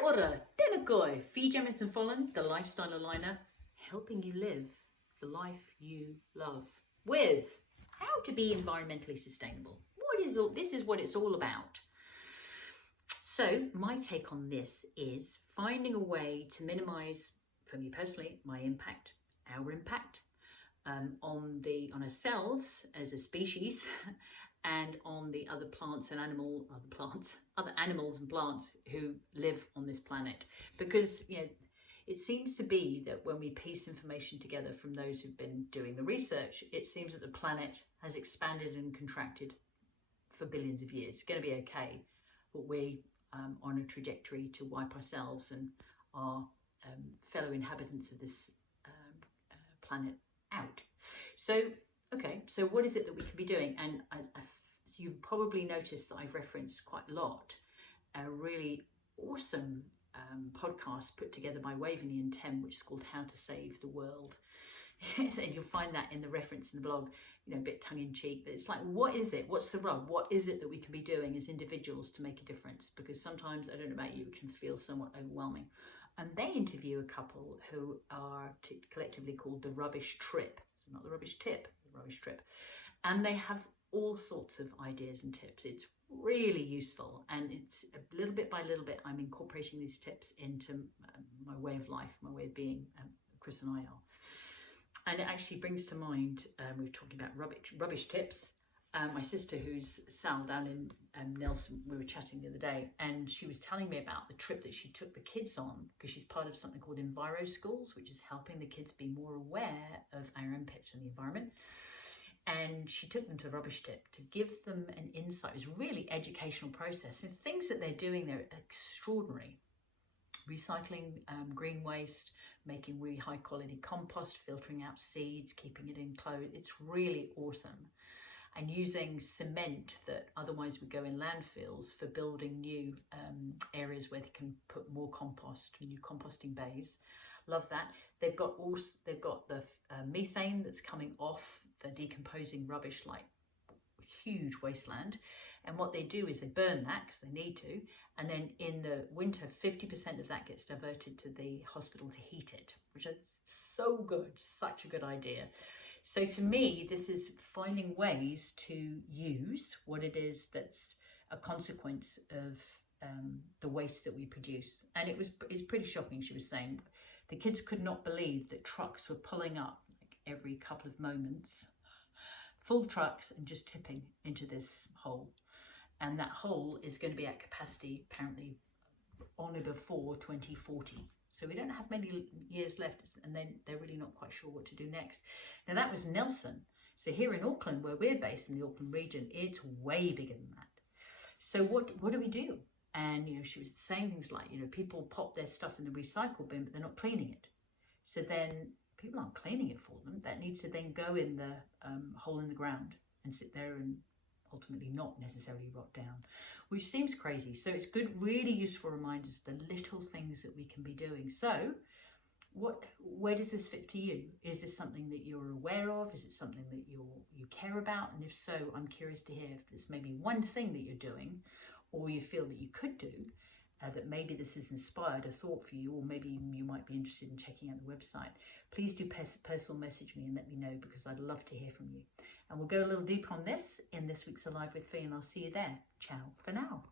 Kia ora, tēnā koe, Fi Jamieson-Folland, the lifestyle aligner, helping you live the life you love with how to be environmentally sustainable. This is what it's all about. So my take on this is finding a way to minimize, for me personally, my impact, our impact on ourselves as a species and on the other other animals and plants who live on this planet. Because, you know, it seems to be that when we piece information together from those who've been doing the research, it seems that the planet has expanded and contracted for billions of years. It's going to be okay, but we're on a trajectory to wipe ourselves and our fellow inhabitants of this planet out. So, okay, so what is it that we can be doing? And so you've probably noticed that I've referenced quite a lot a really awesome podcast put together by Waveney and Tem, which is called How to Save the World. Yes, and you'll find that in the reference in the blog, you know, a bit tongue-in-cheek, but it's like, what is it? What's the rub? What is it that we can be doing as individuals to make a difference? Because sometimes, I don't know about you, it can feel somewhat overwhelming. And they interview a couple who are collectively called the Rubbish Trip. So not the Rubbish Tip, the Rubbish Trip. And they have all sorts of ideas and tips. It's really useful, and it's little bit by little bit I'm incorporating these tips into my way of life, my way of being. Chris and I are. And it actually brings to mind, we were talking about rubbish tips. My sister, who's Sal down in Nelson, we were chatting the other day, and she was telling me about the trip that she took the kids on, because she's part of something called Enviro schools, which is helping the kids be more aware of our impact on the environment. And she took them to a rubbish tip to give them an insight. It was a really educational process. And things that they're doing there are extraordinary. Recycling green waste, making really high quality compost, filtering out seeds, keeping it enclosed. It's really awesome. And using cement that otherwise would go in landfills for building new areas where they can put more compost, new composting bays. Love that. They've got the methane that's coming off the decomposing rubbish, like huge wasteland. And what they do is they burn that because they need to. And then in the winter, 50% of that gets diverted to the hospital to heat it, which is so good, such a good idea. So to me, this is finding ways to use what it is that's a consequence of the waste that we produce. And it's pretty shocking. She was saying the kids could not believe that trucks were pulling up like every couple of moments, full trucks, and just tipping into this hole. And that hole is going to be at capacity apparently on or before 2040. So we don't have many years left, and then they're really not quite sure what to do next. Now that was Nelson. So here in Auckland, where we're based in the Auckland region, it's way bigger than that. So what do we do? And, you know, she was saying things like, you know, people pop their stuff in the recycle bin, but they're not cleaning it. So then people aren't cleaning it for them. That needs to then go in the hole in the ground and sit there and ultimately not necessarily rot down, which seems crazy. So it's good, really useful reminders of the little things that we can be doing. So where does this fit for you? Is this something that you're aware of? Is it something that you care about? And if so, I'm curious to hear if there's maybe one thing that you're doing or you feel that you could do, that maybe this has inspired a thought for you, or maybe you might be interested in checking out the website. Please do personal message me and let me know, because I'd love to hear from you. And we'll go a little deeper on this in this week's Alive with Fi, and I'll see you there. Ciao for now.